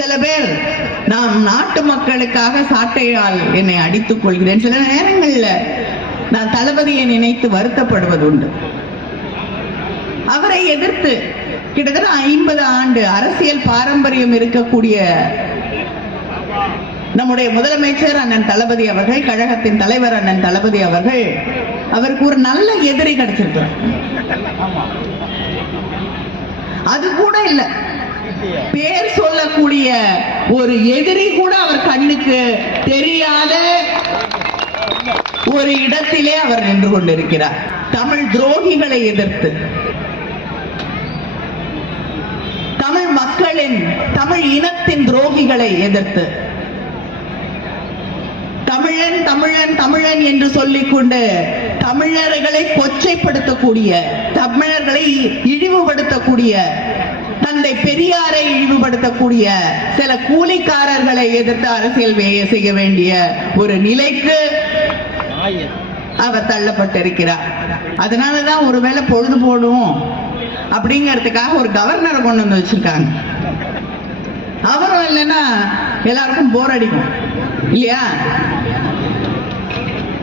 சில பேர் நாம் நாட்டு மக்களுக்காக சாட்டையால் என்னை அடித்துக் கொள்கிறேன். சில நேரங்கள்ல நான் தளபதியை நினைத்து வருத்தப்படுவது உண்டு அவரை எதிர்த்து கிட்டத்தட்ட ஐம்பது ஆண்டு அரசியல் பாரம்பரியம் இருக்கக்கூடிய நம்முடைய முதலமைச்சர் அண்ணன் தளபதி அவர்கள் கழகத்தின் தலைவர் அண்ணன் தளபதி அவர்கள் அவருக்கு ஒரு நல்ல எதிரி கிடைச்சிருக்கிறார். அது கூட இல்ல. பேர். சொல்லக்கூடிய ஒரு எதிரி கூட அவர் கண்ணுக்கு தெரியாத ஒரு இடத்திலே அவர் நின்று கொண்டிருக்கிறார். தமிழ் துரோகிகளை எதிர்த்து. தமிழ் மக்களின் தமிழ் இனத்தின் துரோகிகளை எதிர்த்து. தமிழன் தமிழன் தமிழன் என்று சொல்லிக் கொண்டு தமிழர்களை கொச்சைப்படுத்தக்கூடிய தமிழர்களை இழிவுபடுத்தக்கூடிய தந்தை பெரியாரை இழிவுபடுத்தக்கூடிய சில கூலிக்காரர்களை எதிர்த்து அரசியல் வே- செய்ய வேண்டிய ஒரு நிலைக்கு அவர் தள்ளப்பட்டிருக்கிறார். அதனாலதான் ஒருவேளை பொழுது போடும் அப்படிங்கிறதுக்காக ஒரு கவர்னரை கொண்டு வந்து வச்சிருக்காங்க. அவரும் இல்லைன்னா எல்லாருக்கும் போர் அடிக்கும். இல்லையா?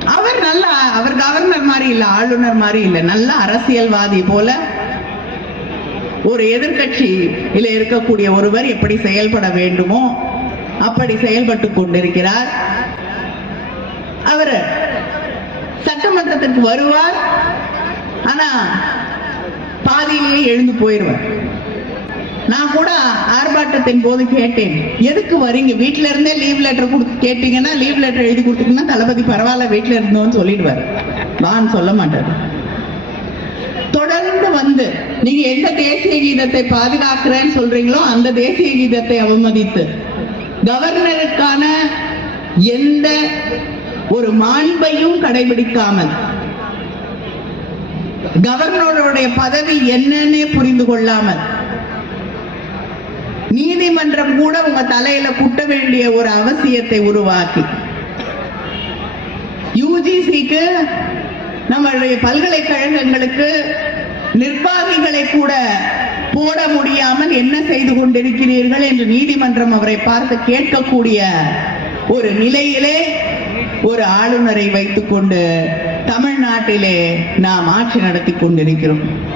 அவர் நல்ல அவர் கவர்னர் மாதிரி இல்லை ஆளுநர் மாதிரி இல்லை நல்ல அரசியல்வாதி போல ஒரு எதிர்க்கட்சியில இருக்கக்கூடிய ஒருவர் எப்படி செயல்பட வேண்டுமோ அப்படி செயல்பட்டு கொண்டிருக்கிறார். அவர் சட்டமன்றத்திற்கு வருவார். ஆனா பாதியிலேயே எழுந்து போயிடுவார். நான் கூட ஆர்ப்பாட்டத்தின் போது கேட்டேன் எதுக்கு வரீங்க? வீட்ல இருந்தே லீவ் லெட்டர் கொடுத்து கேட்டீங்கன்னா லீவ் லெட்டர் எழுதி கொடுத்தீங்கன்னா தளபதி பரவாயில்ல வீட்ல இருந்தோம்னு சொல்லிடுவார். வான்னு சொல்ல மாட்டார் தொடர்ந்து வந்து நீங்க எந்த தேசிய கீதத்தை பாதுகாக்கிறேன்னு சொல்றீங்களோ அந்த தேசிய கீதத்தை அவமதித்து. கவர்னருக்கான எந்த ஒரு மாண்பையும் கடைபிடிக்காமல் கவர்னருடைய பதவி என்னன்னே புரிந்து கொள்ளாமல் நீதிமன்றம் கூட உங்க தலையில குட்ட வேண்டிய ஒரு அவசியத்தை உருவாக்கி. யூஜிசிக்கு நம்மளுடைய பல்கலைக்கழகங்களுக்கு நிர்வாகிகளை கூட போட முடியாமல் என்ன செய்து கொண்டிருக்கிறீர்கள் என்று நீதிமன்றம் அவரை பார்த்து கேட்கக்கூடிய ஒரு நிலையிலே ஒரு ஆளுநரை வைத்துக்கொண்டு தமிழ்நாட்டிலே நாம் ஆட்சி நடத்தி கொண்டிருக்கிறோம்.